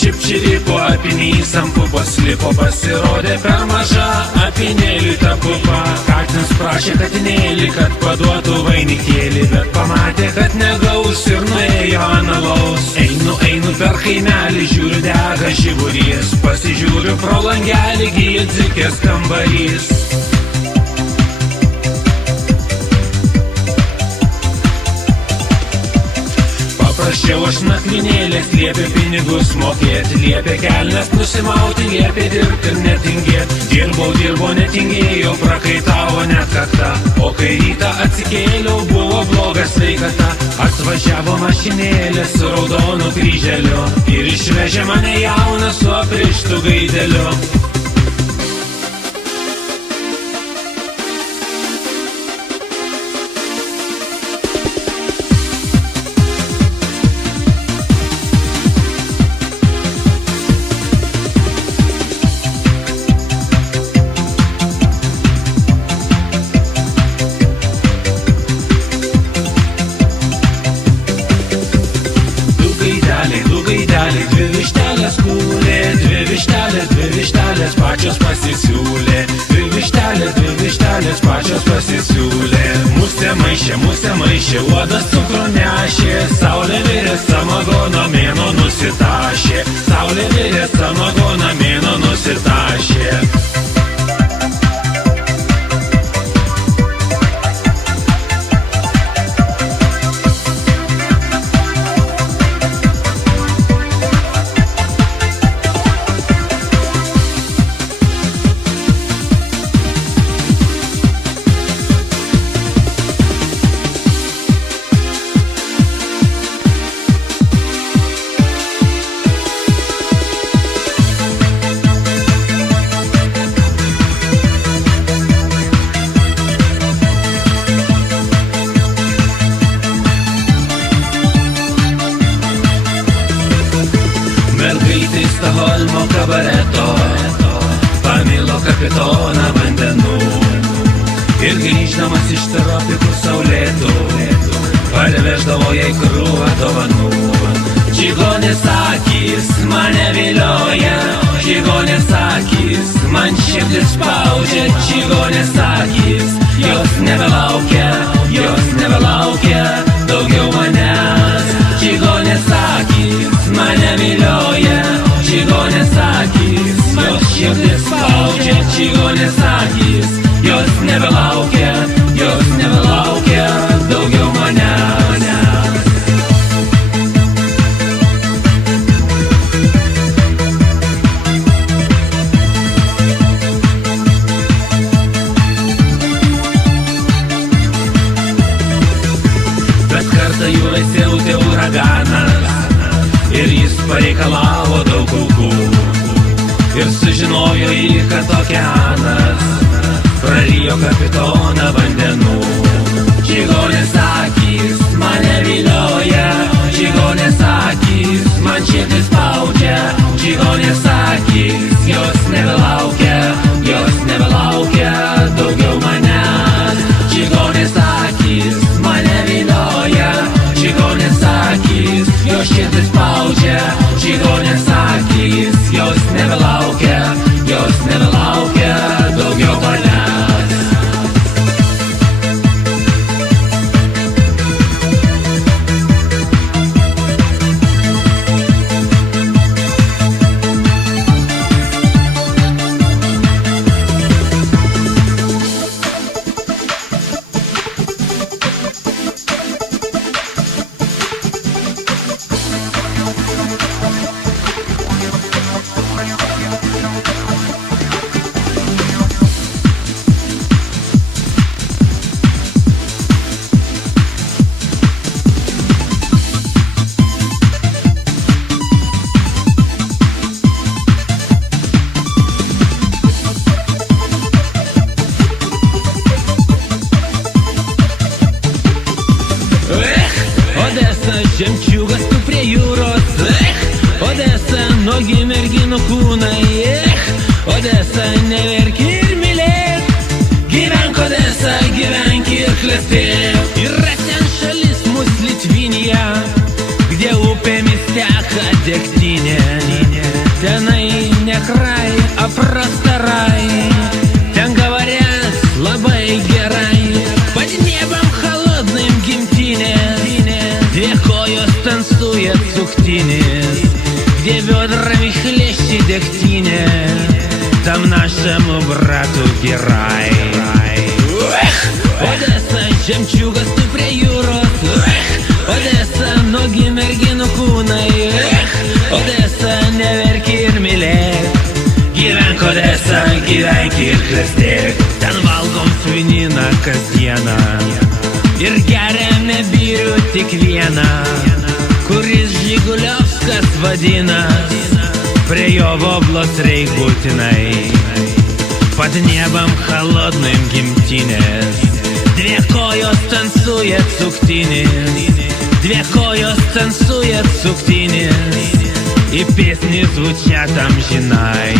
Čipčiriku apiniai sampupo slipo, pasirodė per maža apinėliui ta pupa. Katinas prašė katinėlį, kad paduotų vainikėlį, bet pamatė, kad negaus ir nuėjo analaus. Einu per kaimelį, žiūriu dega žiburys, pasižiūriu pro langelį, gyja dzikės kambarys. Prašiau aš nakvinėlės, liepė pinigus mokėti, liepė kelnes nusimauti, liepė dirbti ir netingėti. Dirbau, netingėjau, prakaitavo net kakta, o kai rytą atsikėliau, buvo bloga sveikata. Atvažiavo mašinėlė su raudonu kryželiu ir išvežė mane jauną su aprištu gaideliu. Dvi vištelės kūlė, dvi vištelės pačios pasisiūlė. Dvi vištelės pačios pasisiūlė. Musė maišė, uodas cukrų nešė. Saulė virė samagoną, mėnuo nusitašė. Saulė virė samagoną, mėnuo nusitašė. Mergaitė iš Stokholmo kabareto pamilo kapitoną vandenų ir grįždamas iš tropikų saulėtų parveždavo jai krūvą dovanų. Čigonės akys mane vilioja, čigonės akys man širdis spaudžia. Čigonės akys, jos nebelaukia daugiau manęs. Čigonės akys mane vilioja, čigonės akys, jos širdis spaudžia. Čigonės akys, jos nebelaukia daugiau manęs. Bet kartą jūrai siautė uraganas ir jis pareikalavo daug aukų. Ir sužinojo jį, kad okeanas prarijo kapitoną vandenų. Čigonės akys mane vilioja, čigonės akys man širdis spaudžia. Čigonės akys, jos nebelaukia daugiau manęs. Čigonės akys mane vilioja, čigonės akys, jos širdis spaudžia. Čigonės akys, jos nebelaukia daugiau manęs. Odesa, neverk ir mylėk. Gyvenk Odesa, gyvenk ir klestėk. Yra ten šalis mus Litvinija, где upėmis teka degtinė. Tenai ne kraj, o прасtarай. Ten говорят labai gerai. Под небом холодным гимтине две kojos танцуют сухтинес, где ведрами хлещет дегтине. Там нашему брату герой. Odesa, žemčiugas tu prie jūros. Odesa, nuogi merginų kūnai. Odesa, neverk ir mylėk. Gyvenk Odesa, gyvenk ir klestėk. Ten valgom svininą kasdieną ir geriame birių tik vieną, kuris Žiguliovskas vadinas. Prie jo voblos reik būtinai. Под небом холодным гимтинес две kojos танцуют суктинес. Две kojos танцуют суктинес. И песни звучат амжинай.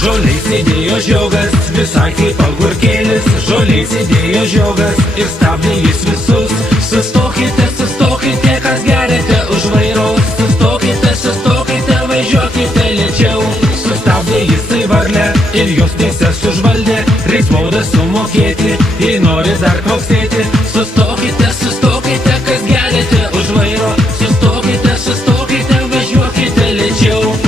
Žolėj sėdėjo žiogas, visai kaip agurkėlis. Žolėj sėdėjo žiogas ir stabdė jis visus. Sustokite, sustokite, kas geriate už vairo. Sustokite, sustokite, važiuokite lėčiau. Sustabdė jisai varlę ir jos teises užvaldė. Reiks baudą sumokėti, jei nori dar koksėti. Sustokite, sustokite, kas geriate už vairo. Sustokite, sustokite, važiuokite lėčiau.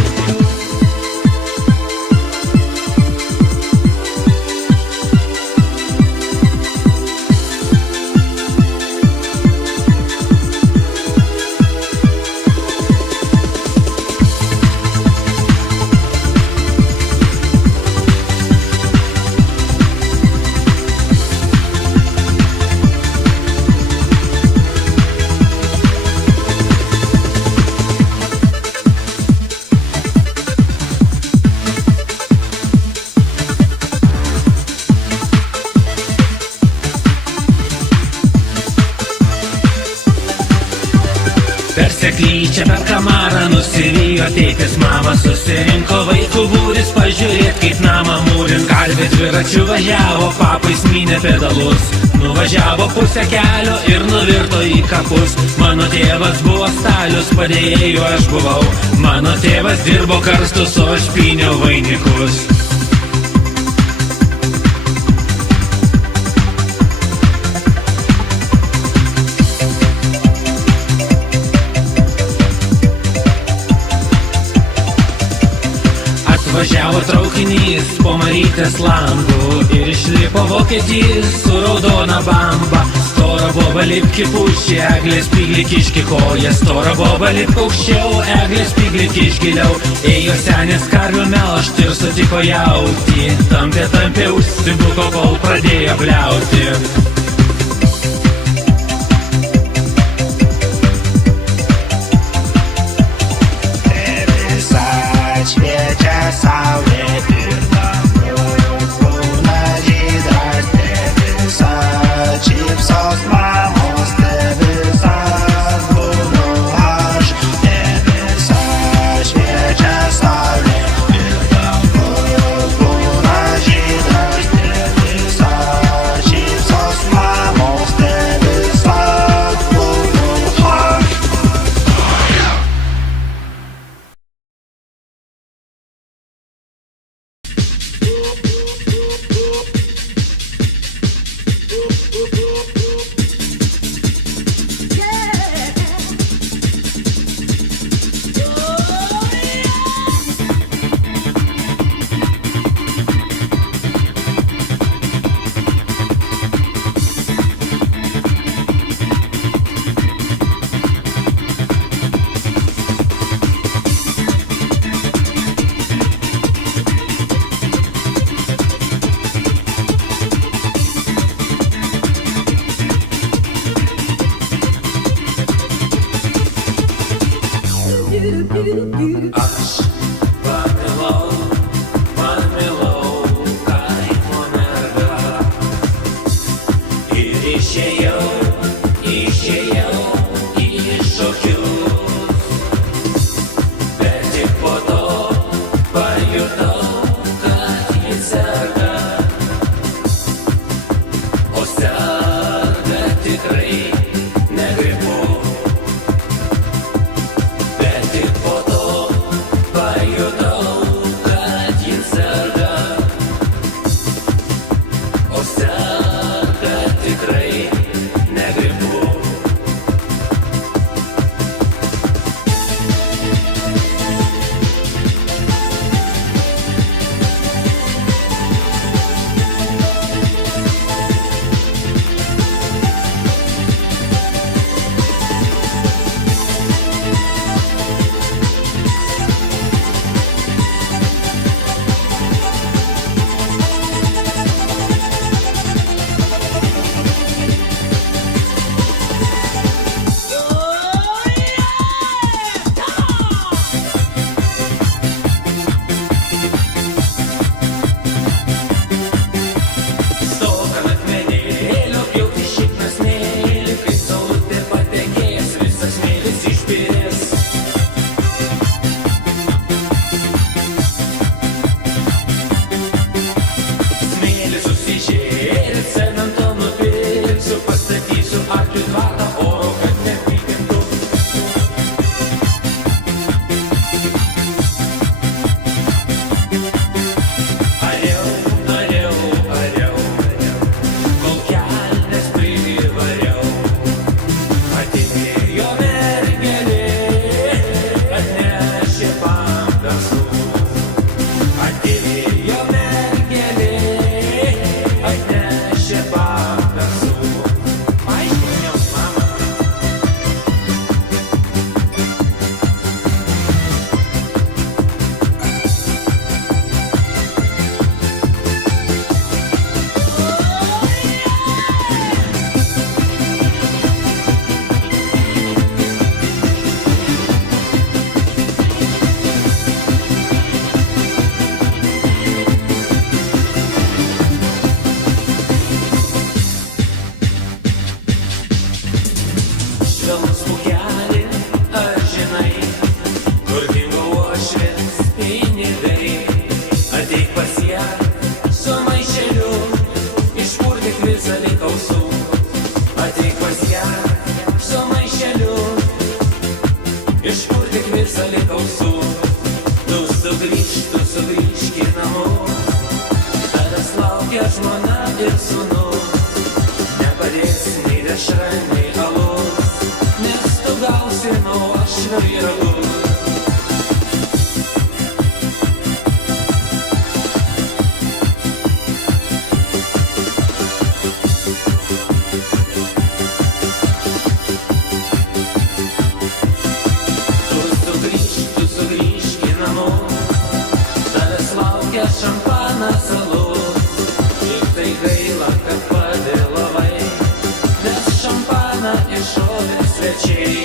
Per seklyčią, per kamarą nusivijo tėtis mama. Susirinko vaikų būris, pažiūrėt kaip namą mūrint. Kalvė dviračiu važiavo, papais mynė pedalus. Nuvažiavo pusę kelio ir nuvirto į kapus. Mano tėvas buvo stalius, padėjėju aš buvau. Mano tėvas dirbo karstus, o aš pyniau vainikus. Važiavo traukinys po Marytės langu ir išlipo vokietys su raudona bamba. Stora boba lipki pušį, eglės spyglį kiški koją. Stora boba lipk aukščiau, eglės spyglį kišk giliau. Ėjo senis karvių melžt ir sutiko jautį. Tampė užsibuko, kol pradėjo bliauti. Šviečia saulė ir dangus būna žydras, te visa šypsos mamos, te visas būnu aš, te visa šviečia saulė ir dangus būna žydras, te visa šypsos mamos, te visas būnu aš. Aš pamilau kaimo mergą ir išėjau į šokius, bet tik po to pajutau, kad ji serga, o serga tikrai ne gripu. šampanas alus. Tik tai gaila, kad pavėlavai, nes šampaną iššovė svečiai.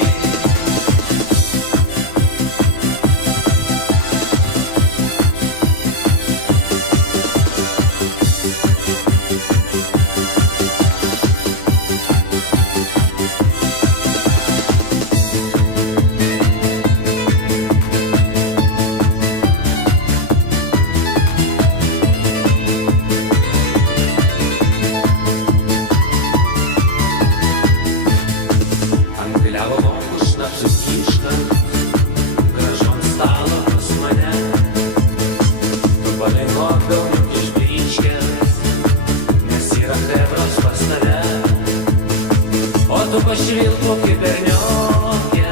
Pašvilpok į berniokę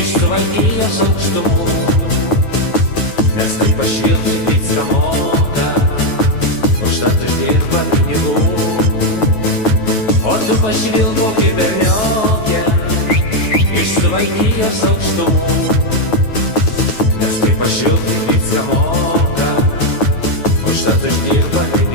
iš Suvalkijos aukštumų, nes tai pašvilpti viską moka, užtat uždirba pinigų. O tu pašvilpok į berniokę iš Suvalkijos aukštumų, nes tai pašvilpti viską moka, užtat uždirba pinigų.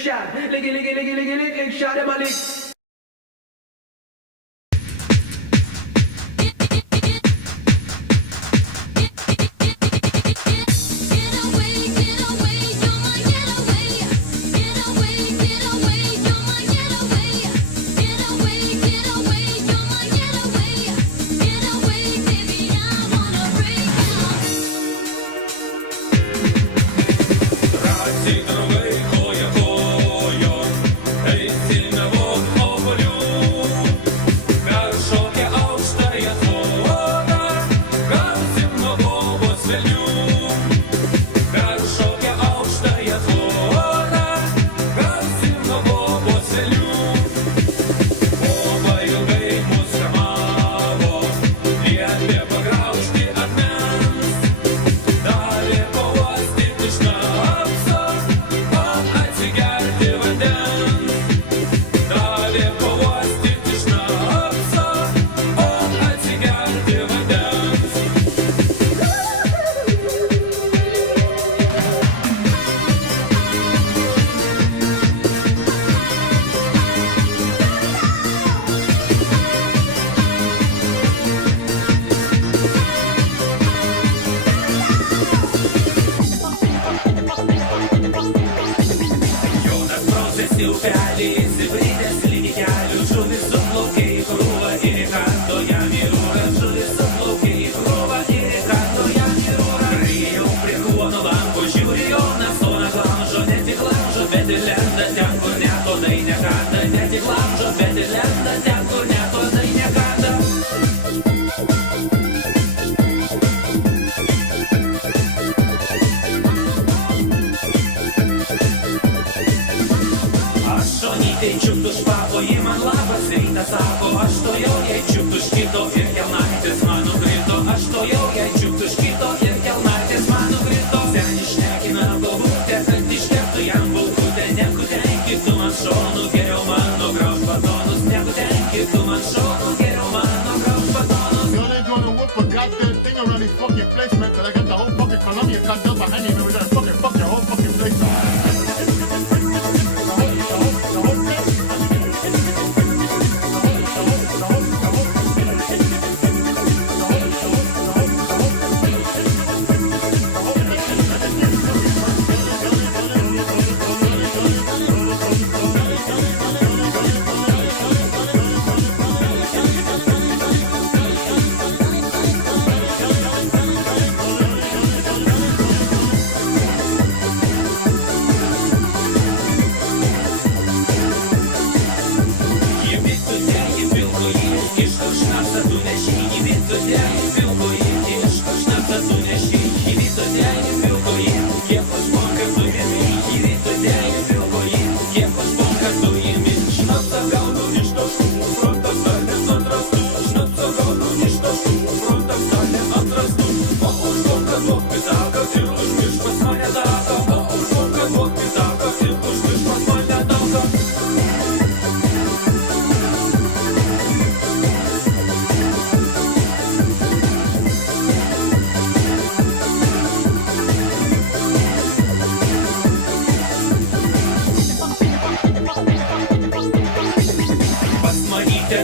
shot. Liggy, liggy, liggy, liggy, liggy, shot at my lick. Upeliais įvairės lygi kelių, žuvis suplaukė į krūvą ir įkando jam į rūrą. Žuvis suplaukė į krūvą ir įkando jam į rūrą. Priėjau prie kruono lango, žiūri Jonas, o neglamžo, ne tik lamžo, bet ir lenda ten, kur netodai nekanda. Ne tik lamžo, bet ir lenda ten, kur netodai nekanda. Šonytei čiuptų špako, ji man labas rytas sako. Aš to jau jai čiuptų škito ir kelnaitės man nukrito. Aš to jau jai čiuptų škito ir kelnaitės man nukrito. Senis šnekina galvutę, kad iškeptų jam bulkutę. Nekutenki tu man šonu, geriau mano grauž batonus. Nekutenki tu man šonu, geriau mano grauž batonus. Y'all ain't gonna whoop a goddamn thing around this fucking place, man. Cause I got the whole fucking Columbia cartel behind me, man. We're gonna fucking fuck your whole fucking place up.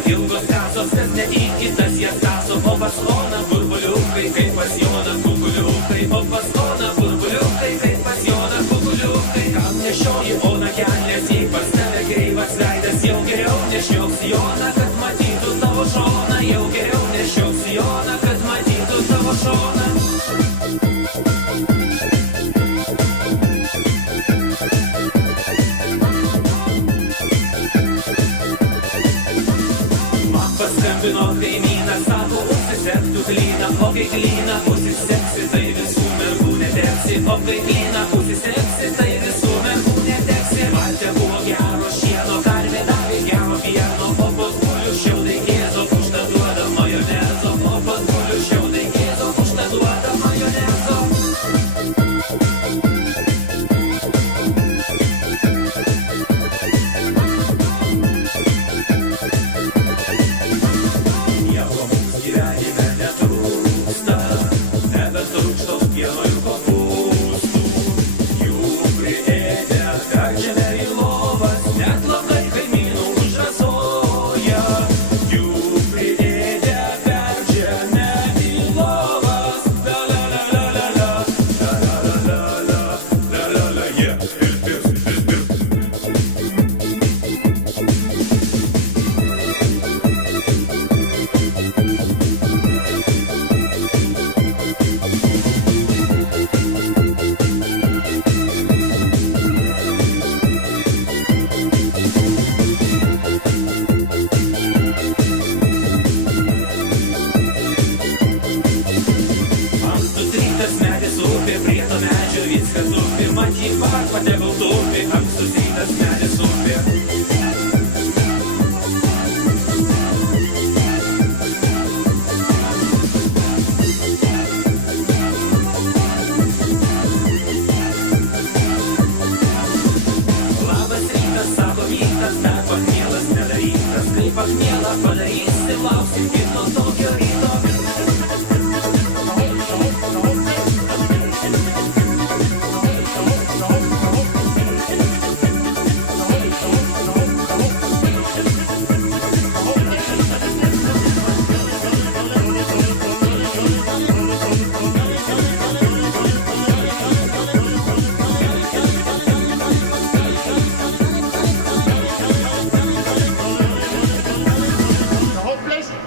Ilgos kasos, kas netingi, tas jas kaso. O pas Oną burbuliukai, kaip pas Joną kukuliukai. O pas Oną burbuliukai, kaip pas Joną kukuliukai. Kam nešioji Ona kelnes, jei pas tave kreivas veidas. Jau geriau nešiok sijoną, kad matytų tavo šoną. Jau geriau nešiok sijoną, kad matytų tavo šoną. Paskambino kaimynas, sako, užsisektų klyną. O kai klyną užsiseksi, tai visų mergų neteksi. O kai klyną užsiseksi, tai visų mergų neteksi. Valtė buvo gero šieno, karvė davė gero pieno. O pasgulių šiaudai kėzo, užtaduoda majonezo. O pasgulių šiaudai kėzo, užtaduoda majonezo. Nebetrūkštos pieno ir kopūstų. Jų viskas tupi, matyk varpa tegul tupi, apsusytas medis upė. Labas rytas, sako vytas, bet pachmielas nedarytas, kai pachmielą padarysi, lauksim kito tokio ryto.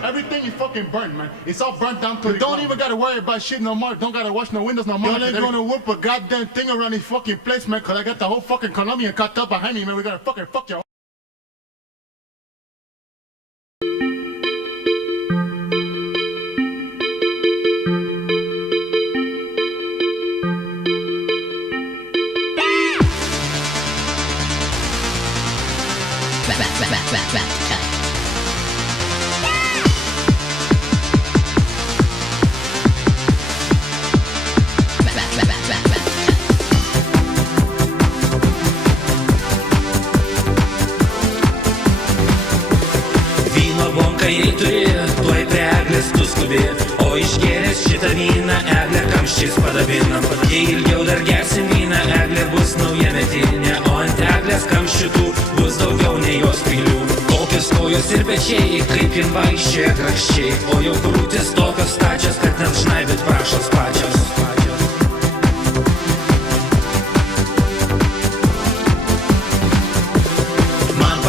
Everything is fucking burnt, man. It's all burnt down to the Don't even gotta worry about shit no more. Don't gotta wash no windows no more. You ain't gonna whoop a goddamn thing around this fucking place, man, cause I got the whole fucking Colombian cut up behind me, man. We gotta fucking fuck your Jei turi, tuoj prie eglės tu skubi, o išgėręs šitą vyną eglę kamščiais padabinam. Jei ilgiau dar gersim vyną, eglė bus naujametinė, o ant eglės kamščių tų bus daugiau nei jos pilių. Kokios kojos ir pečiai, kaip jin vaikščioja grakščiai, o jau krūtis tokios stačios, kad net žnaibit prašos pačios.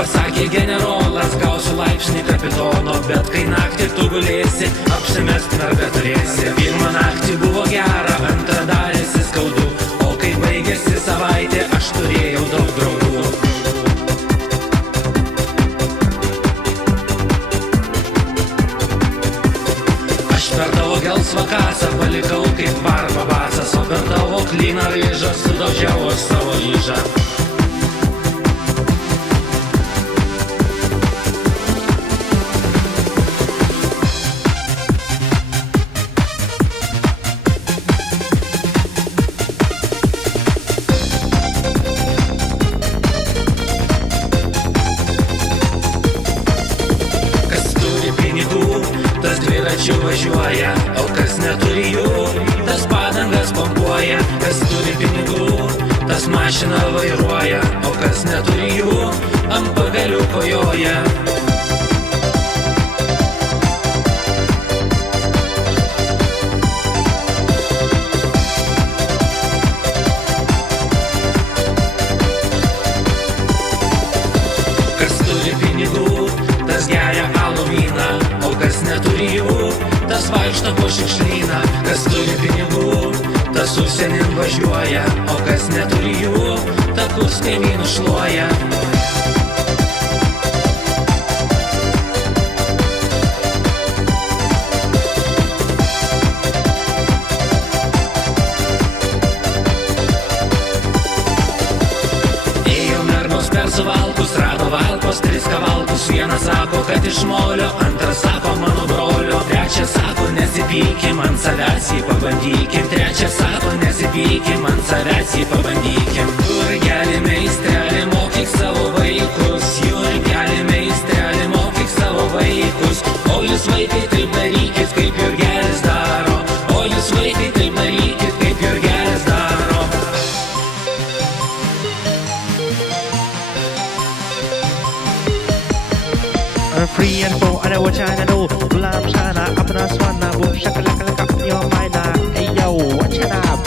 Pasakė generolas, gausiu laipsnį kapitono, bet kai naktį tu gulėsi, apsimest mergą turėsi. Pirmą naktį buvo gera, antrą darėsi skaudu, o kai baigėsi savaitė, aš turėjau daug draugų. Aš per tavo gelsvą kasą palikau kaip varpa basas, o per tavo klyną ryžą sudaužiau aš savo ryžą. Važiuoja, o kas neturi jų, tas padangas pompuoja. Kas turi pinigų, tas mašiną vairuoja, o kas neturi jų, ant pagalių kojoja. Kas turi pinigų, tas geria alų vyną, o kas neturi jų, tas vaikšto po šiukšlyną. Kas turi pinigų, tas užsienin važiuoja, o kas neturi jų, takus kaimynų šluoja. Ėjo mergos per suvalkus, rado valkos, 3 kavalkus. Vienas sako, kad iš molio, antras sako mano brolio, trečias sako nesipykim ant savęs jį pabandykim, trečias sako nesipykim ant savęs jį pabandykim. Jurgeli meistreli, mokyk savo vaikus, Jurgeli meistreli, mokyk savo vaikus, o jūs vaikai taip darykit, kaip Jurgelis daro, o jūs vaikai taip darykit, kaip Jurgelis daro. Free and full, I know what China do. Love China, up in a swanna, boom, shakalaka, your mind, hey yo, watch it up.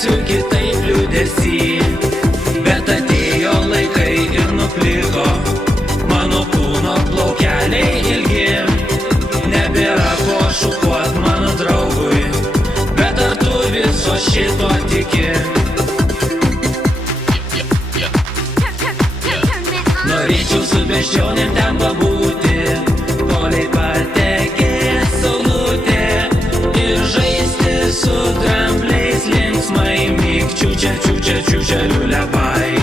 gyvensiu kitaip liūdesį, bet atėjo laikai ir nupliko mano kūno plaukeliai ilgi. Nebėra ko šukuot mano draugui, bet ar tu viso šito tiki? Norėčiau su beždžionėm ten pabūti, toliai patekė saulutė ir žaisti su drambliais linksmai mygčiučia, čiučia, čiučia, liuliabai.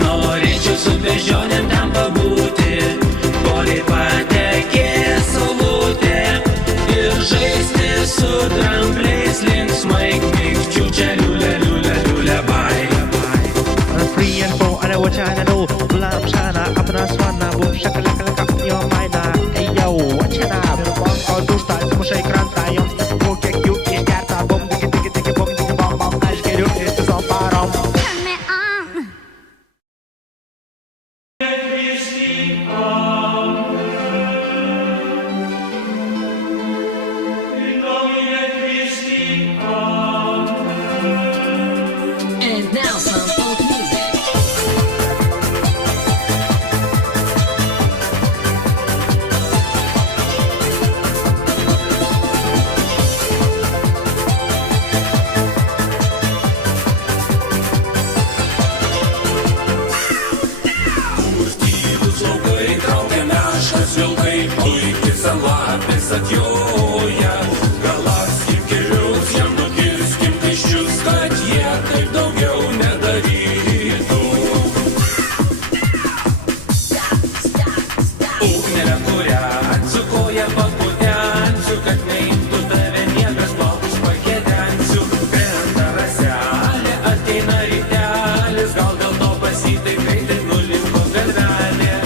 Norėčiau su beždžionėm ten pabūti, toliai patekė saulutė ir žaisti su drambliais linksmai mygčiučia, liulia, liulia, liuliabai. Free and full, I know what China do. Love China, up in a swanna, boom, shaka laka laka, up your mind. Hey yo, what China? Bom, ko dušta, mušai krantą, joms nesipūkė, kių išgerta, bom, digi, digi, digi, bom, digi, bom, bom, aš geriu ištisom parom. And now some folk music. Tyvus laukai traukia meškas vilkai, puikis ant lapės atjoja. Galaksim kelius, jam nukirskim kiščius, kad jie taip daugiau nedarytų. Ugnelę kūrensiu, koją pakutensiu, kad neimtų tave niekas plaukus pakedensiu. Krenta raselė, ateina rytelis, gal dėl to pasitai greitai nulinko galvelė.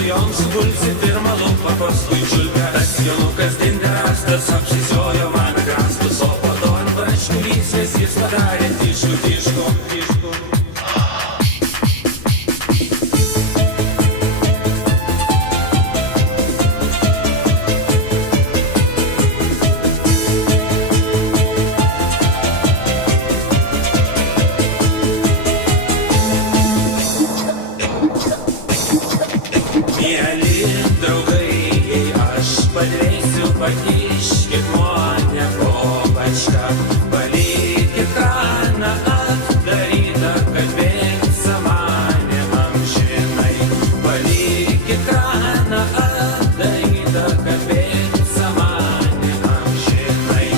su jom sugulsi pirmą lūpą, paskui čiulpia. Tas jonukas dinderastas apsisiojo man grastus, o po to ant braškulysės jis padarė tiškų. Mieli draugai, jei aš padėsiu, pakiškit mane po bačką, palikit kraną atidarytą, kad vėsa mane amžinai. Palikit kraną atidarytą, kad vėsa mane amžinai.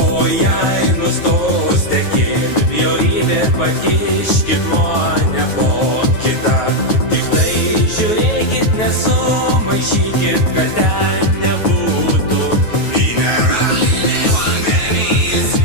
O jei nustos tekėti bjaurybė, pakiškit mane po kitą. Tik tai žiūrėkit, nesumaišykit, kad ten nebūtų mineralinė vandenys.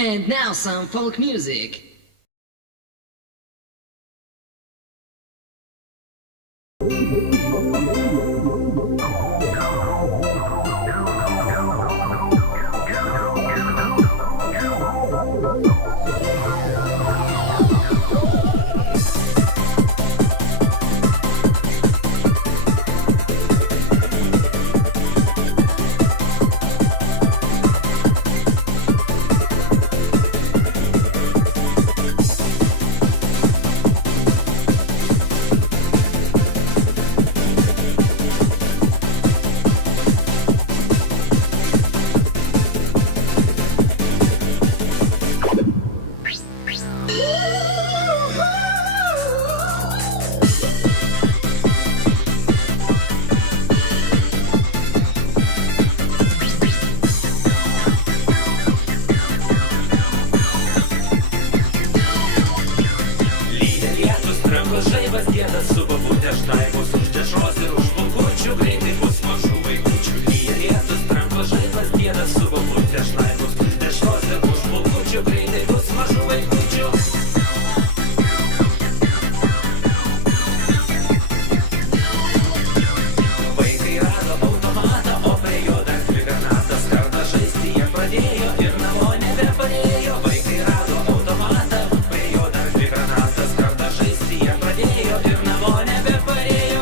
And now some folk music. Žaibas gėdas su babutė šnaibos už dešros ir už pulkučių, greitai bus mažų vaikučių. Lyja lietus, tranko žaibas gėdas su babutė šnaibos už dešros ir už pulkučių, greitai bus mažų vaikučių. Vaikai rado automatą, o prie jo dar dvi granatas. Kartą žaisti jie pradėjo ir namo nebeparėjo. Vaikai rado automatą, prie jo dar dvi granatas. Kartą žaisti jie pradėjo ir namo nebeparėjo.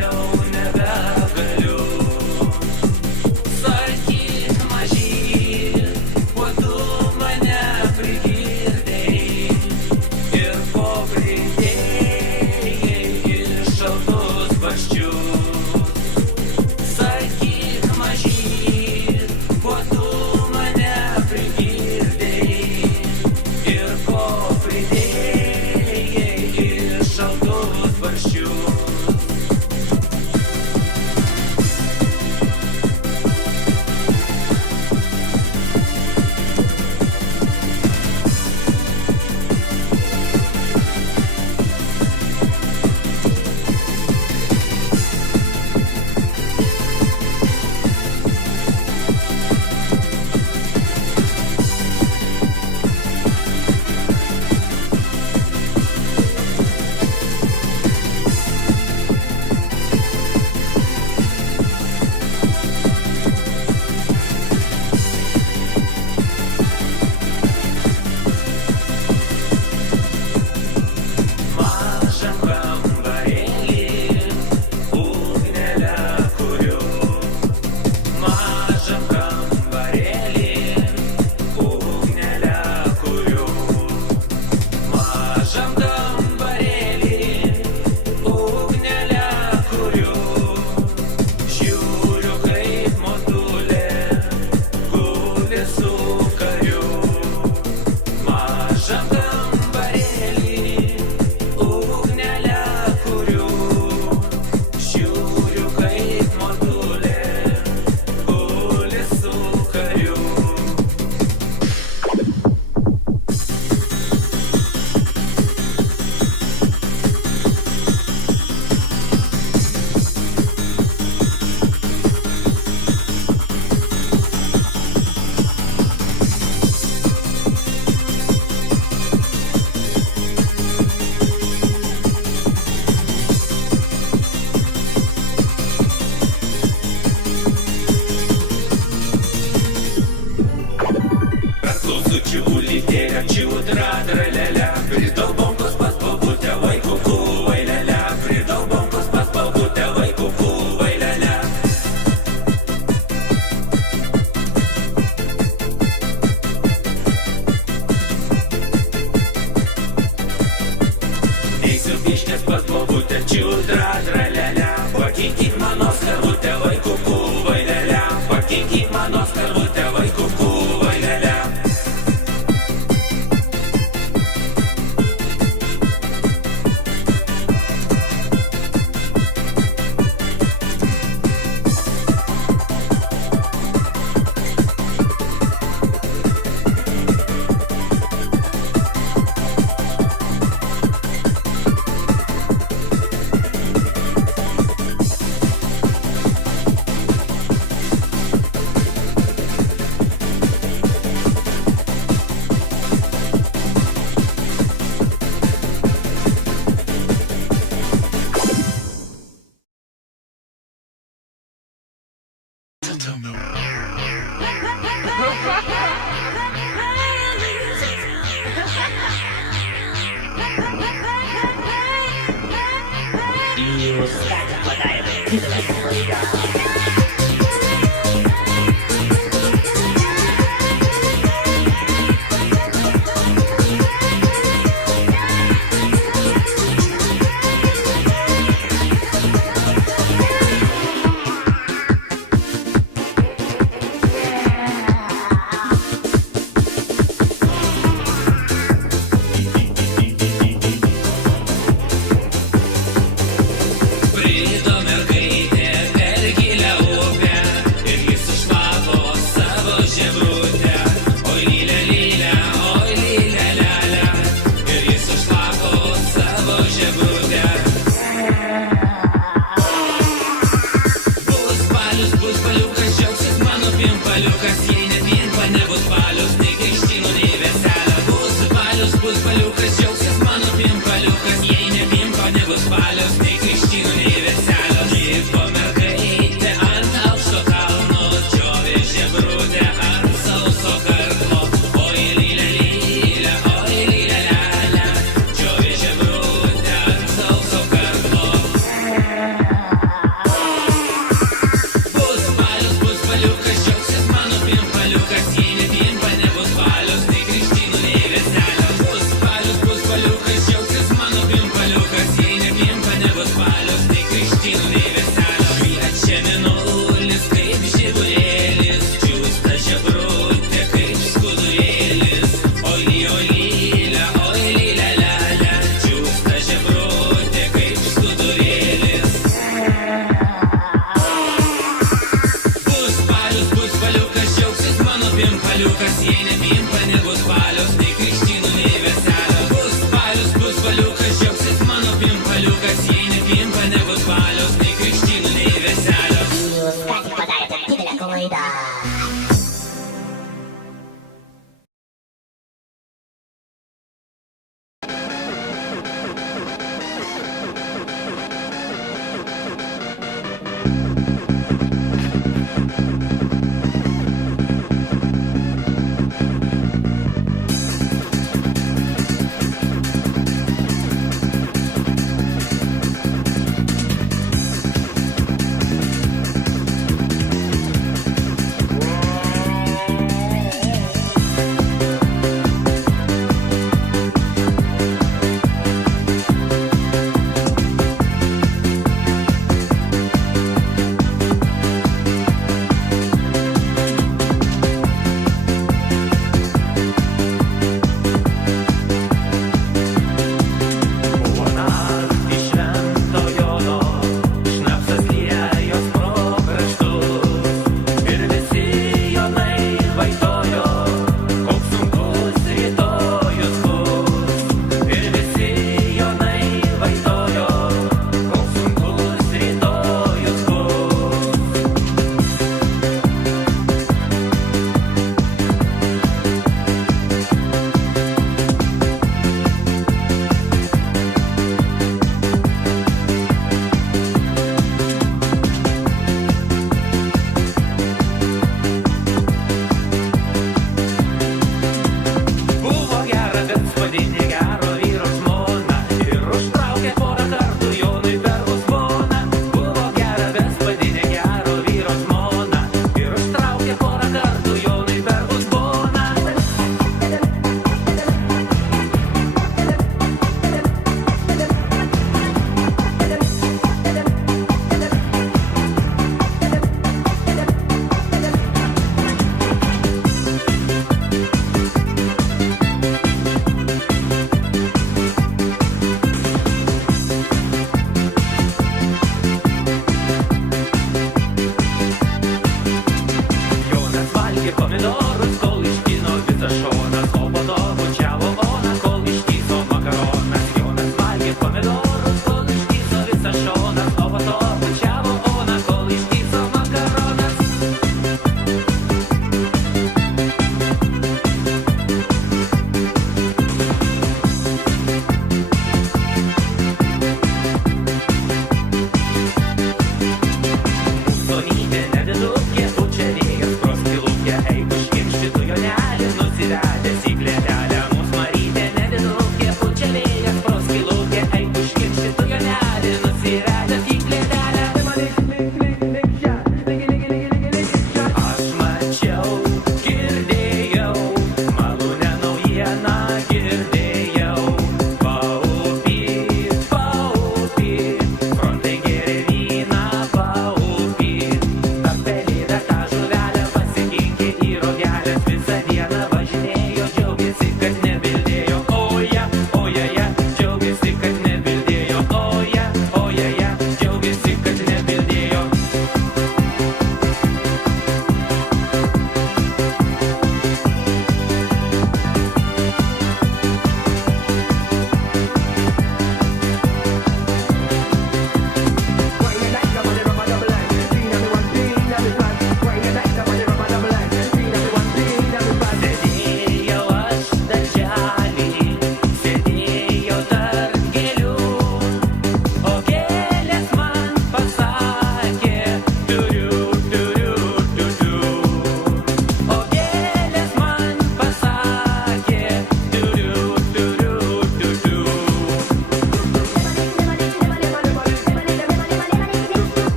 jau nebegaliu. Sakyk mažyt, kuo tu mane prigirdei ir ko pridėjai iš šaltus barščius. Sakyk mažyt, kuo tu mane prigirdei ir ko pridėjai iš šaltus barščius. Mažam kambarėly ugnelę kuriu. Mažam kambarėly ugnelę kuriu. Mažam kambarėly ugnelę kuriu. Žiūriu, kaip motulė guli su kariu. Mažam kambarėly ugnelę kuriu. Žiūriu, kaip motulė guli su kariu. Klausučių lytėja, čiūdra, dralelė, pridau bombos pas babutę, vaikukų, vailelę, pridau bombos pas babutę, vaikukų, vailelę. Eisiu piškės pas babutę, čiūdra, dralelę, pakinkyk mano skarvutę, vaikukų, vailelę, pakinkyk mano skarvutę, vaikukų, vailelę. Brido mergaitė per gilią baliukas, jei nepimpa, nebus balius, nei krikštynų, nei veselio. Bus balius, bus baliukas, džiaugsis mano pimpaliukas, jei nepimpa, nebus balius, nei krikštynų, nei veselio. Jūs padarėte didelę klaidą.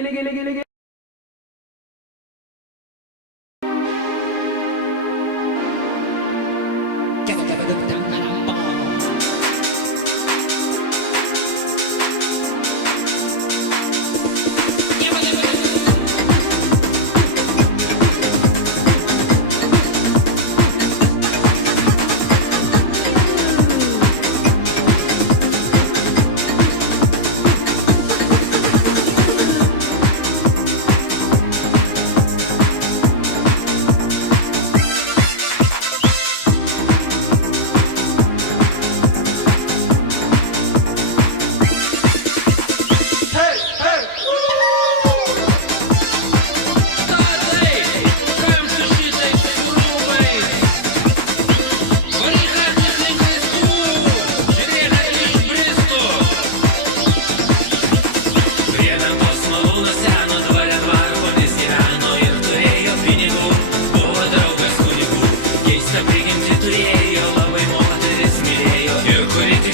gele gele gele gele.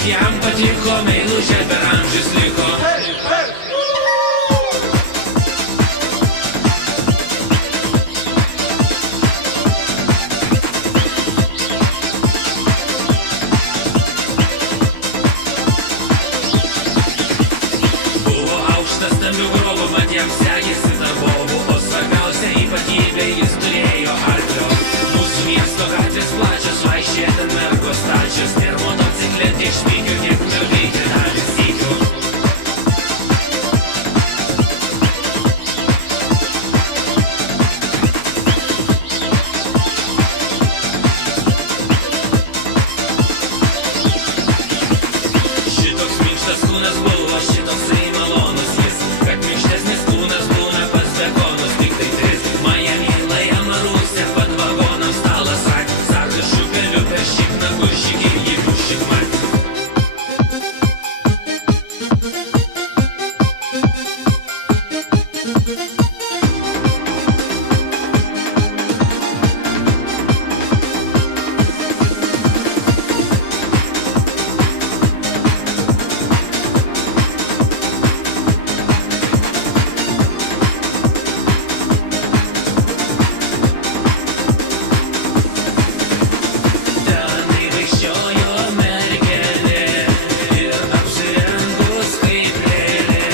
Jam patiko, meilužė per amžius liko. Buvo aukštas stambių grobų, mat jam segėsi darbovų, o svarbiausia ypatybė jis turėjo arklio. Mūsų miesto gatvės plačios, vaikščiai mergos stačios, ir motociklė tiek špykių, tiek mergaitė dalį sykių. Šitoks minkštas kūnas buvo, šitoksai malonus jis, kad minkštesnis kūnas būna pas bekonus, tik tai tris. Miami, Laima, Rusė, pat vagonams stalas rak, sargas šupeliu per šiknagų šikį, jeigu šikmat. Tenai vaikščiojo mergelė ir apsirengus kaip lėlė.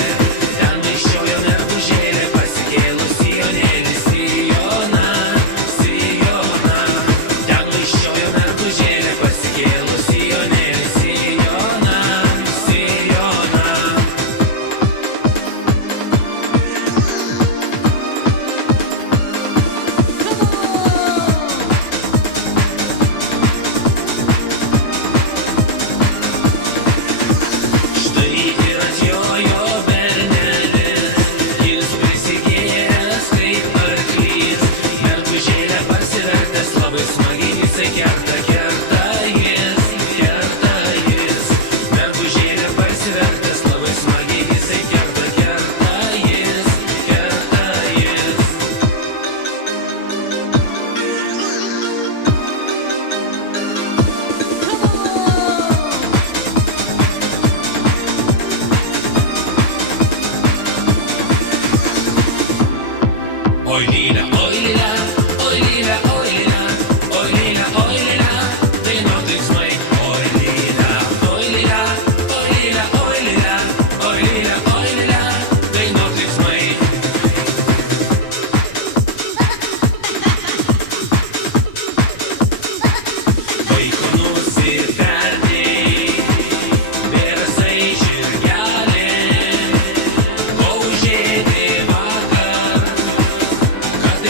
Ten vaikščiojo mergužėlė, pasikėlus sijonėlį, sijoną, sijoną. Ten vaikščiojo mergužėlė, pasikėlus sijonėlį, sijoną, sijoną. Štai ir atjojo bernelis, jis prisikėlęs kaip arklys. Mergužėlė pasivertęs labai smagiai, jisai kerta, kerta jis, kerta jis. Mergužėlė pasivertęs labai smagiai, jisai kerta, kerta jis, kerta jis. Oi lila, oi lila, oi lila, oi lila, oi lila, oi lila, tai nordismai. Oi lila, oi lila, oi lila, oi lila, oi lila, oi lila, tai nordismai. Vaiko nusipelnei, bersai žirgelė, ko užėdė vakar, kad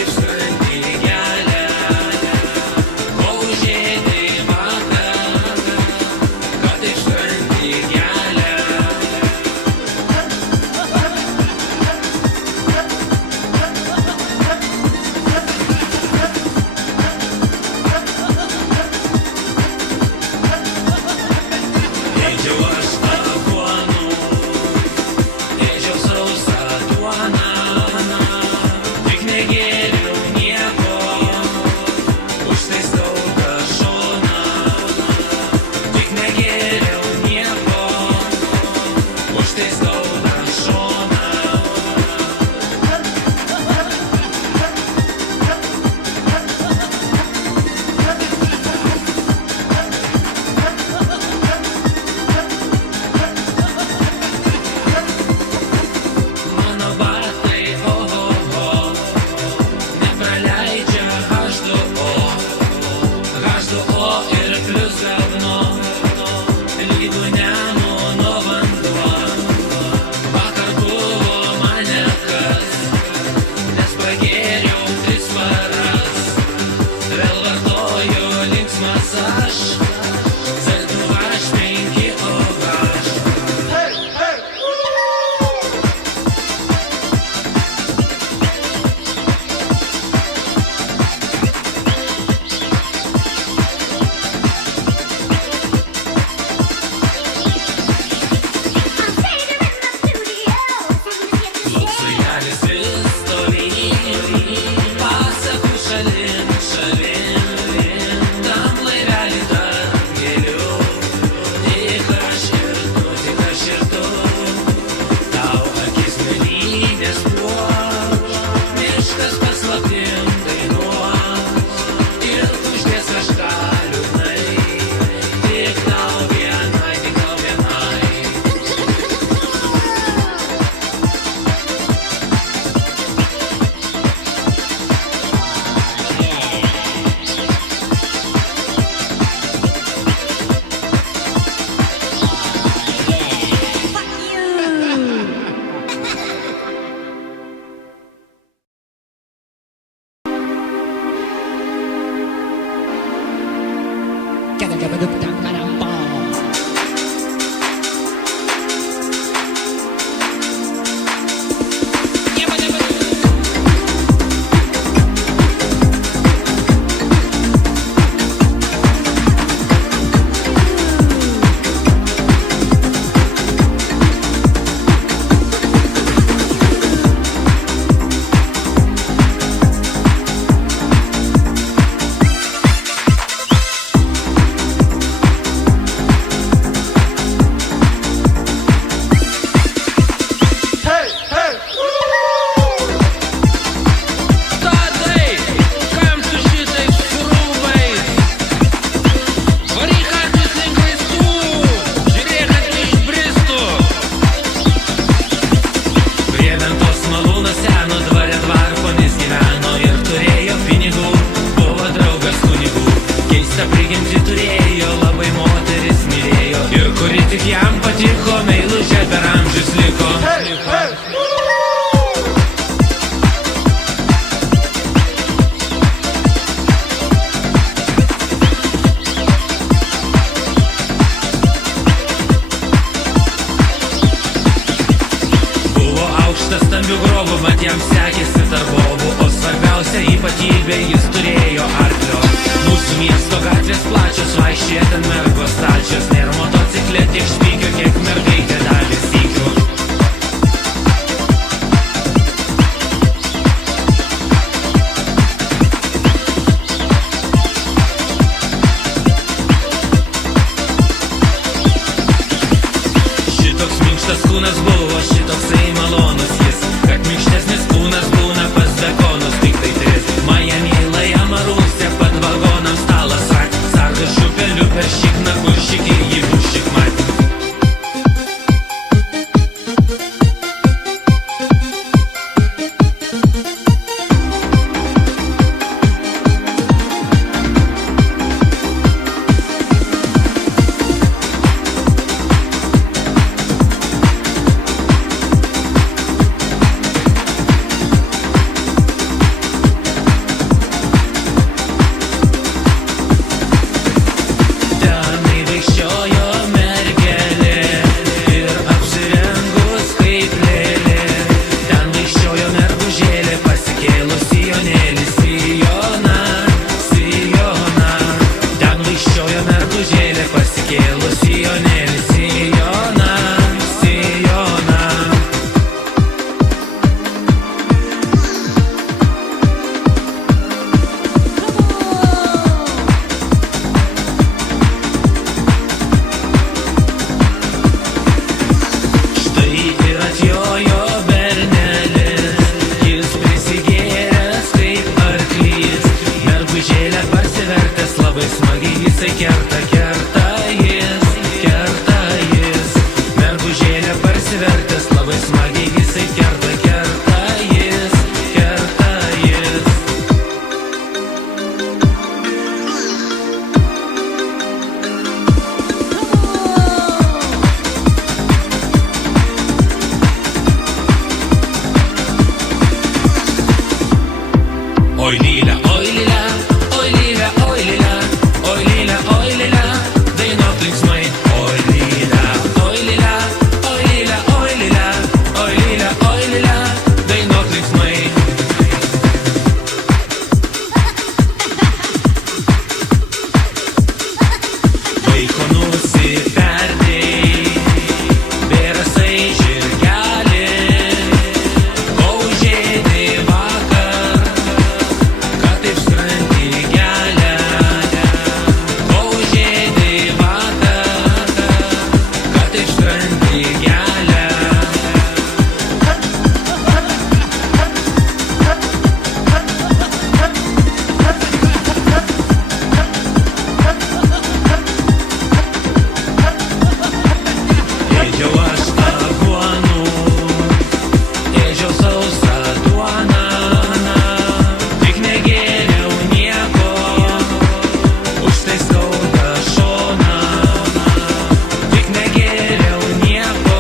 kaip jam patiko, meilužė per amžius liko. Buvo aukštas stambių grobų, mat jam sekėsi darbovų, o svarbiausia ypatybė jis turėjo arklio. Mūsų miesto gatvės plačios, vaikščioja ten mergos stačios, nėra motociklė tiek špykio, kiek mergaitė davė sykių. Šitoks minkštas kūnas buvo, šitoksai malonus jis, kad minkštesnis kūnas būna pas bekonus, tik tai tris. Miami, Lajama, Rusija, pat vagonam stalas rak, sargas šupeliu per šikną, kur šikį jį bušik mat. Oi lila, oi lila, oi lila, oi lila, oi lila, oi lila, dainuok linksmai. Oi lila, oi lila, oi lila, oi lila, oi lila, oi lila, dainuok linksmai. Vaiko nusiperdei, bėrasai žirgelį, ko užėdai vakar, kad taip skrendi kelią. Ko užėdai vakar, kad taip skrendi kelią. Ėdžiau aš aguonų, ėdžiau sausą duoną, tik negėriau nieko, už tai skauda šoną. Tik negėriau nieko,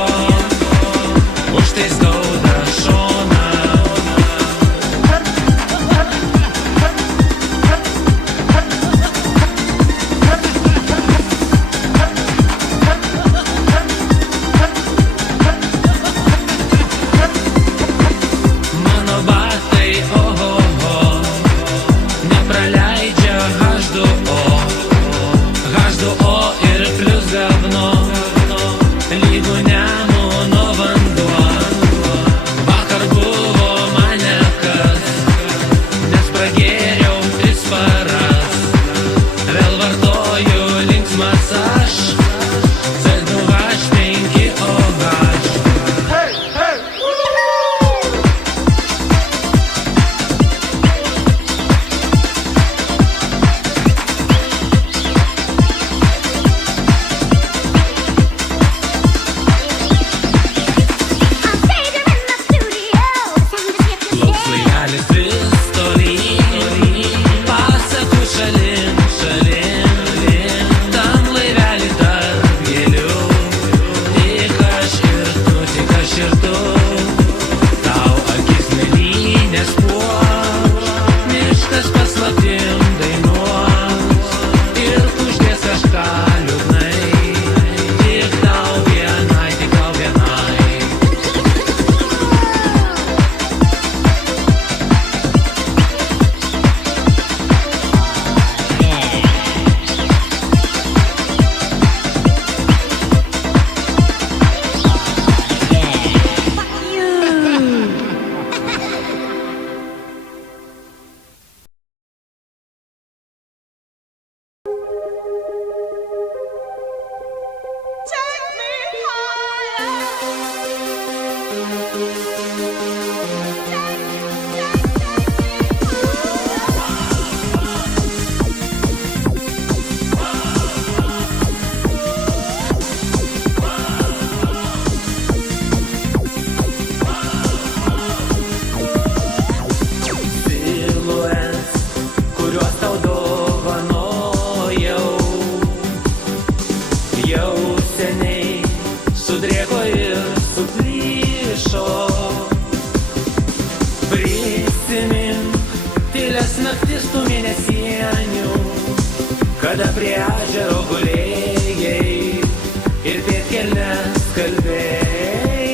kalbėjai.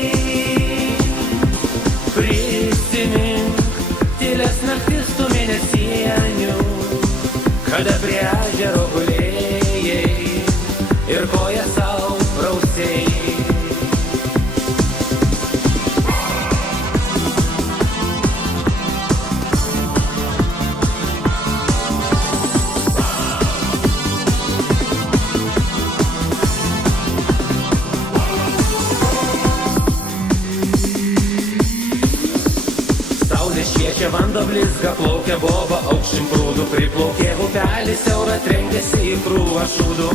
Prisimink tylias naktis tų mėnesienių, kada prie ežero gulėjai ir koją sau prausėjai. Šviečia vanduo blizga, plaukia boba, aukščiau prūdų priplaukė upelis, siaura trenkėsi į krūvą šūdų.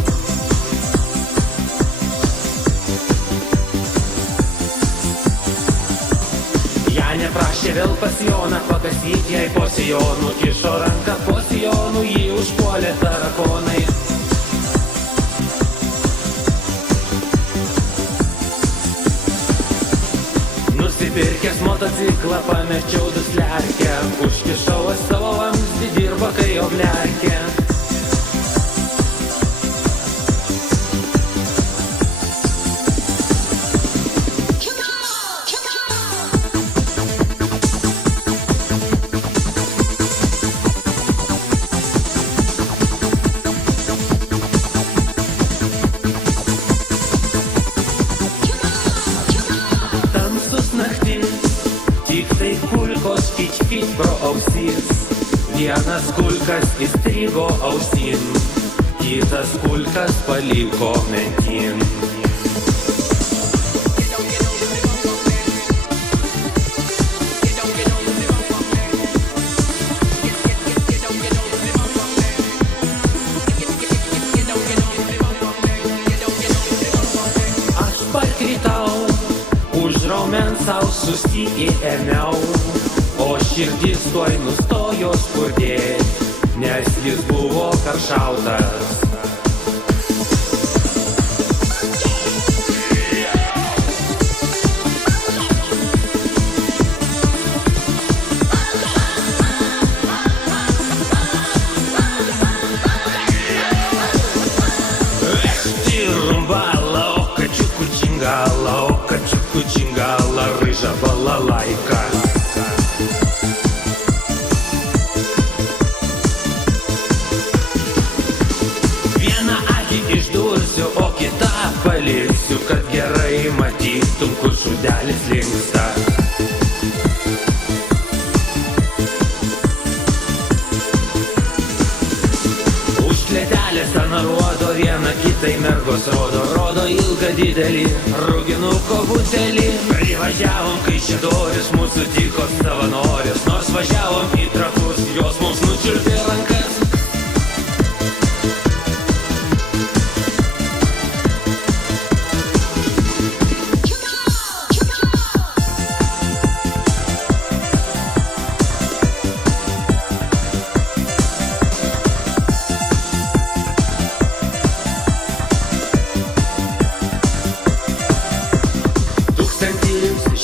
Ja neprašė vėl pas Joną pakasyti jai po sijonu, kišo ranką po sijonu, jį užpuolė tarakonai. Nusipirkęs motociklą pamečiau duslerkę, užkišau savo vamzdį, dirba kai jo blerkė. Pro ausis, vienas kulkas įstrigo ausin, kitas kulkas paliko mentin. Aš parkritau, už raumens sau susiėmiau, o širdis tuoj nustojo spurdėt, nes jis buvo peršautas. Štirumbala, okačiukų čingala, okačiukų čingala, ryža balalaika. O kitą paliksiu, kad gerai matytum, kur šūdelis linksta. Už klėtelės anaruodo viena kitai mergos rodo ilgą didelį ruginuko butelį. Privažiavom Kaišiadorius, mūsų tiko savanoris, nors važiavom į Trakus, jos mums nučiulpė rankas.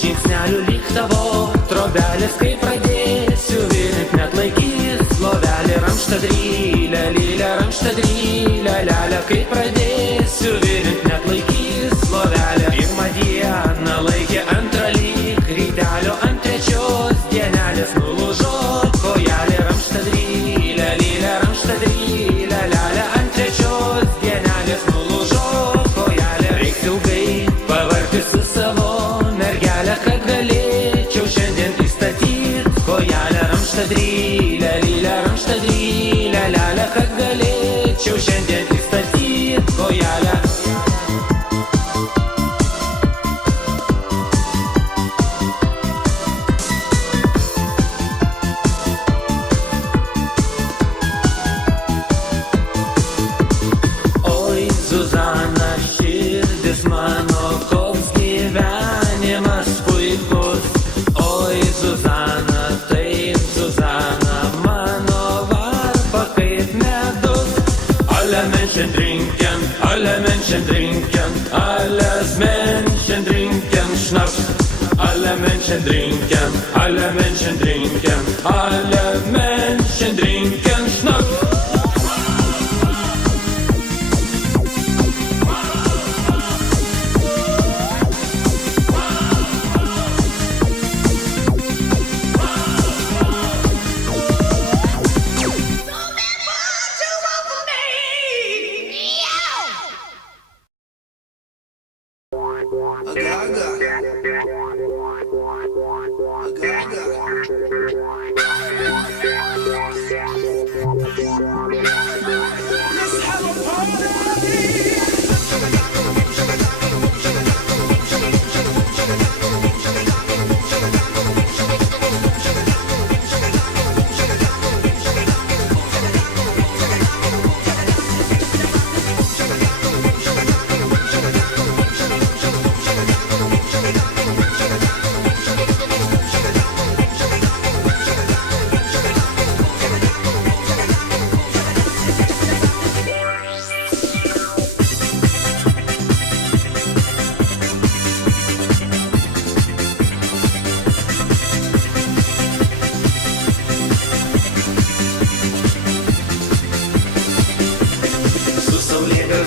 Žingsnelių lyg tavo trobelės, kai pradėsiu virint, net laikys lovelė. Ramštadrylė, lylė, ramštadrylė, lelė, kai pradėsiu virint, net laikys lovelė. Pirmą dieną laikė, antrą lyg rytelio, ant trečios dienelės nulūžo kojelė. Ramštadrylė, lylė, ramštadrylė, lelė, ant trečios dienelės nulūžo kojelė. Reiks ilgai pavarti su savo mergelę, kad galėčiau šiandien įstatyt kojelę. Ramštadrylę, lylę, ramštadrylę, lelę, kad galėčiau šiandien įstatyt kojelę. Oi, Zuzana, širdis mano, koks gyvenimas puikus. Oi, Zuzana, taip, Zuzana, mano varpa kaip medus. Alle Menschen trinken, alle Menschen trinken, alles Menschen trinken Schnaps. Alle Menschen trinken, alle Menschen trinken, alle Menschen trinken Schnaps.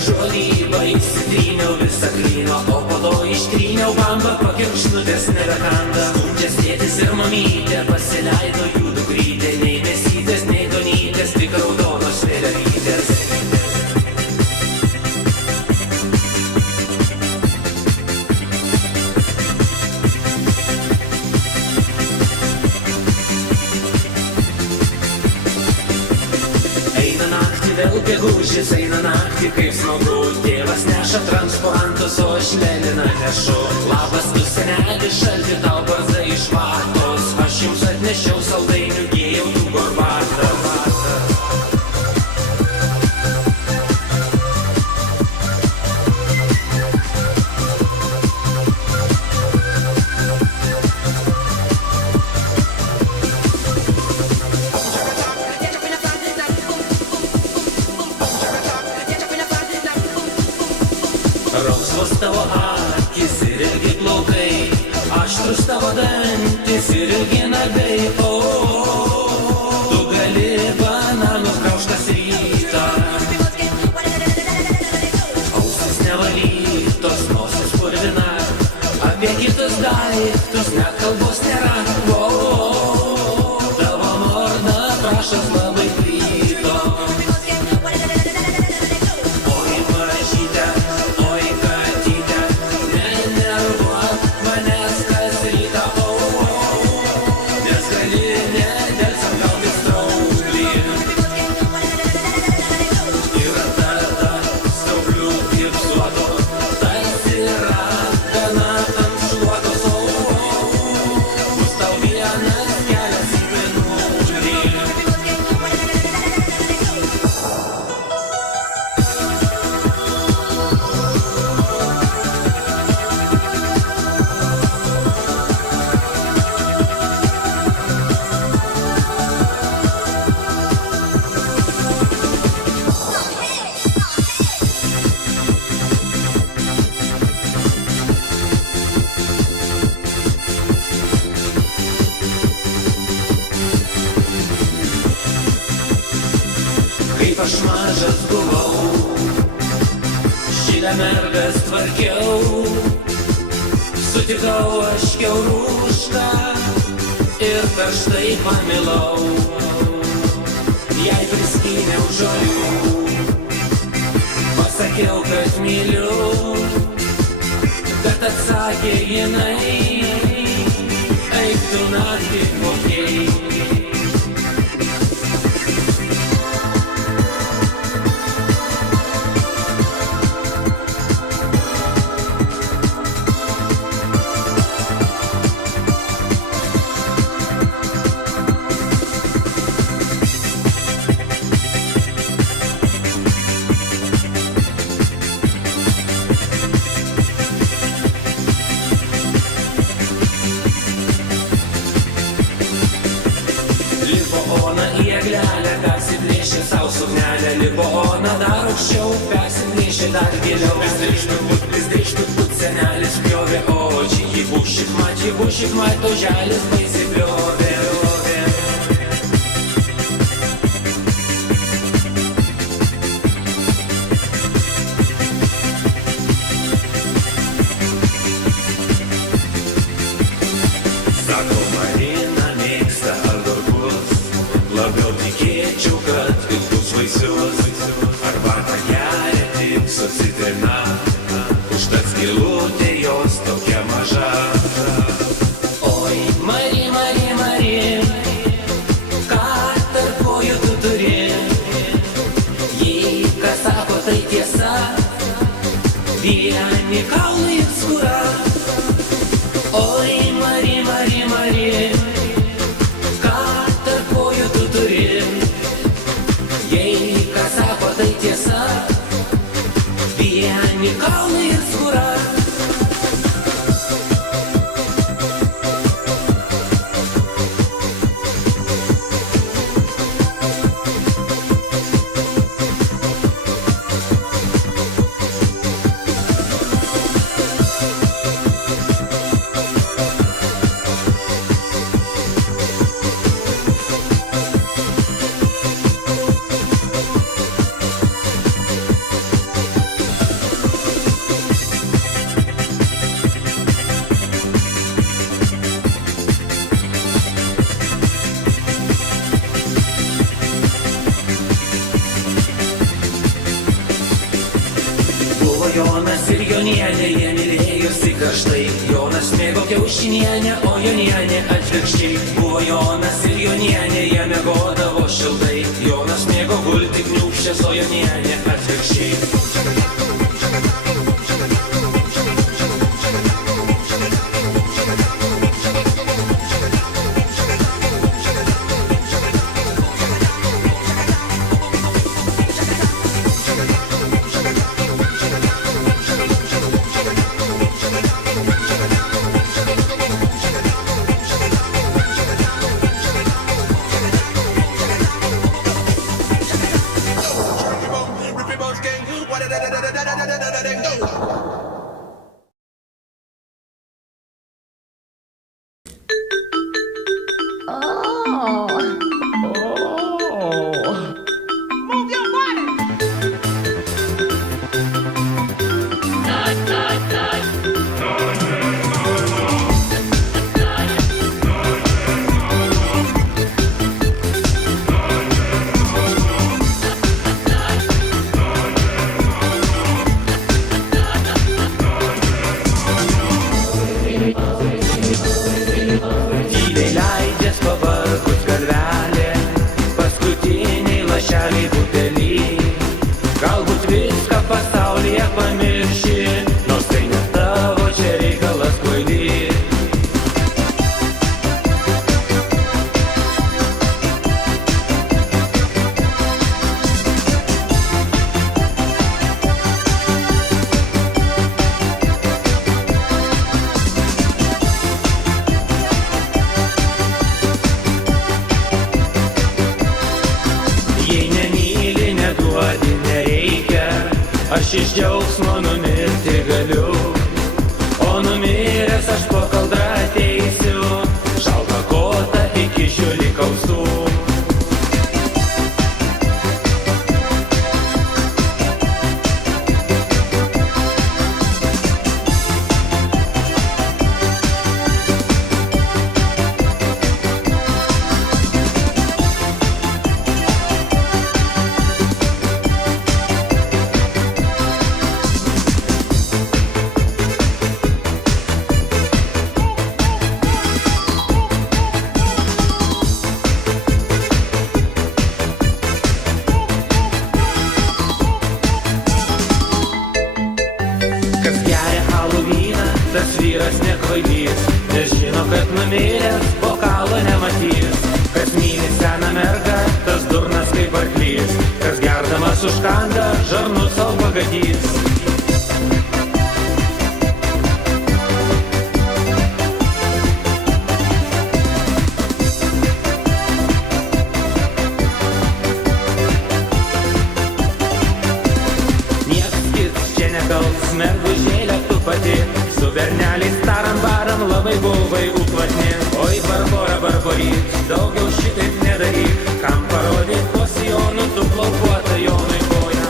Žolyba įsitryniau visą klyną, o po to ištryniau bambą, pakirkšnutės nebekanda. Skundžias tėtis ir mamytė, pasileido jų dukrytė, nei mesytės, nei donytės, tik raudonos vėliavytės. Vėl gegužis eina naktį, kaip smagu. Tėvas neša transporantus, o aš Leniną nešu. Labas tu seneli, šalti tau barzda iš vatos. Aš jums atnešiau saldainių, gėjau tų gorbatą. Rausvos tavo akis ir ilgi plaukai, aštrus tavo dantis ir ilgi nagai. O, tu gali bananus graužtas rytą, ausis nevalytos, nosis purvina, apie kitus daiktus net kalbos nėra. O, tavo morda prašas labai plyto. Oi, mažyte, kaip aš mažas buvau, šitą mergas tvarkiau. Sutikau aš kiaurušką ir karštai pamilau. Jai priskyniau žolių, pasakiau, kad myliu, bet atsakė jinai, eik tu naktį kokiai. Persiplėšė savo suknelę, lipo ona dar aukščiau, persiplėšė dar giliau. Vis drįžtų būt senelis pjovė očiai, jeigu šikmat, oželis baisiai bliovė. Sako, Marina mėgsta agurkus, labiau tikėčiau, kad kitus vaisius. Arbatą geria tik su citrina, užtat skylutė jos tokia Jonienė, jie mylėjosi karštai. Jonas mėgo kiaušinienę, o Jonienė atvirkščiai. Buvo Jonas ir Jonienė, jie mėgodavo šiltai. Jonas mėgo gulti kniūbsčias, o Jonienė atvirkščiai. Aš iš džiaugsmo numirti galiu, o numiręs aš po kaldrą ateisiu, šaltą kotą iki žiulį kausų. Tas vyras nekvailys, nes žino, kad numiręs bokalo nematys. Kas myli seną mergą, tas durnas kaip arklys, kas gerdamas užkanda, žarnus savo pagadys. Niekas kits čia nekals, mergužėlė tu pati. Su berneliais taram varam labai buvai ukvatni. Oi, Barbora, Barbaryt, daugiau šitaip nedaryk. Kam parodyt po sijonu, tu plaukuota Jonui koja.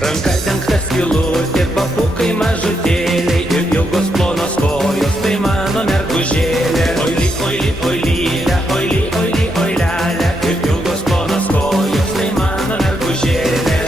Ranka dengta skylutė, papukai mažutėliai ir ilgos plonos kojos, tai mano mergužėlė. Oili, oili, oilylė, oili, oili, oilelė ir ilgos plonos kojos, tai mano mergužėlė.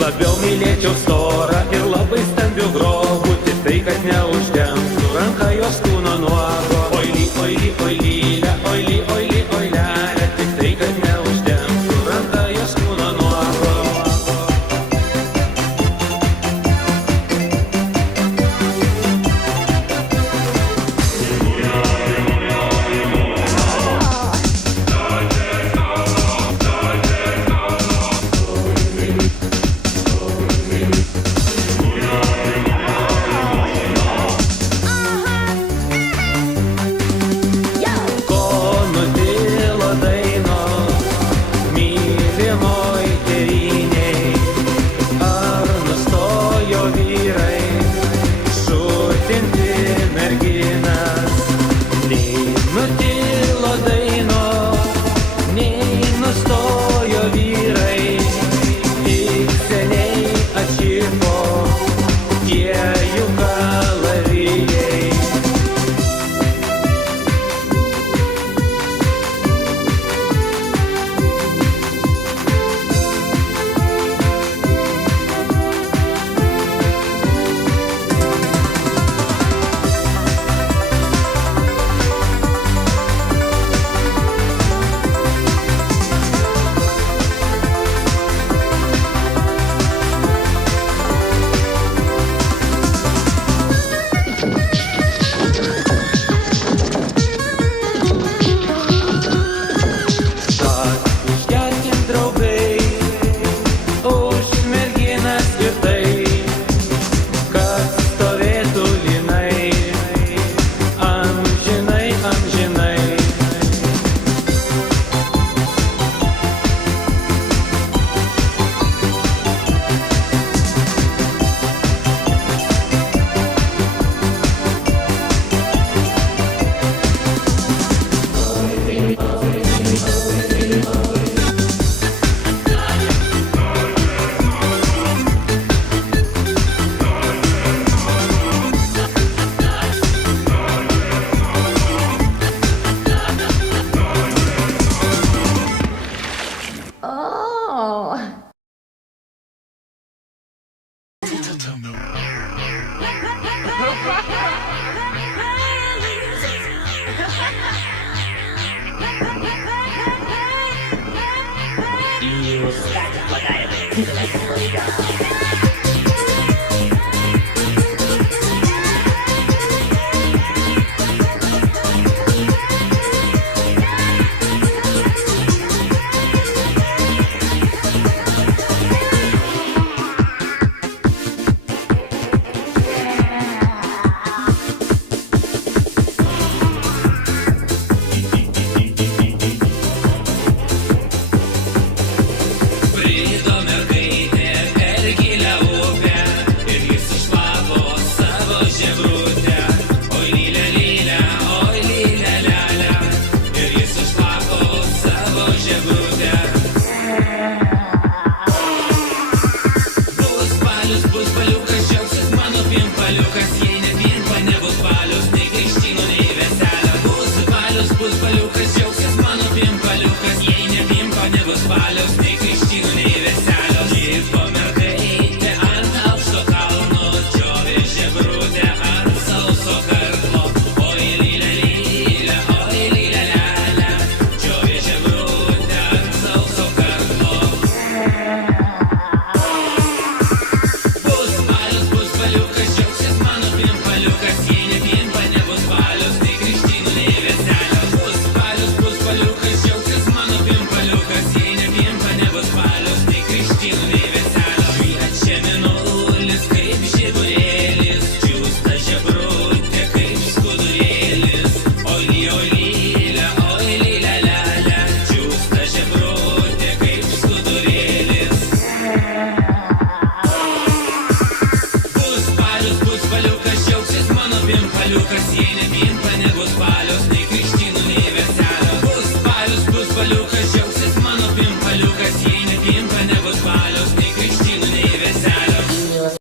Labiau mylėčiau storą ir labai stambių grobų, tik tai, kad neuždengtų ranką jos kūno nuogo. Oili, oili, oilylė, oili, oili, oilelė, tik tai, kad neuždengtų ranką jos kūno nuogo. Tyle,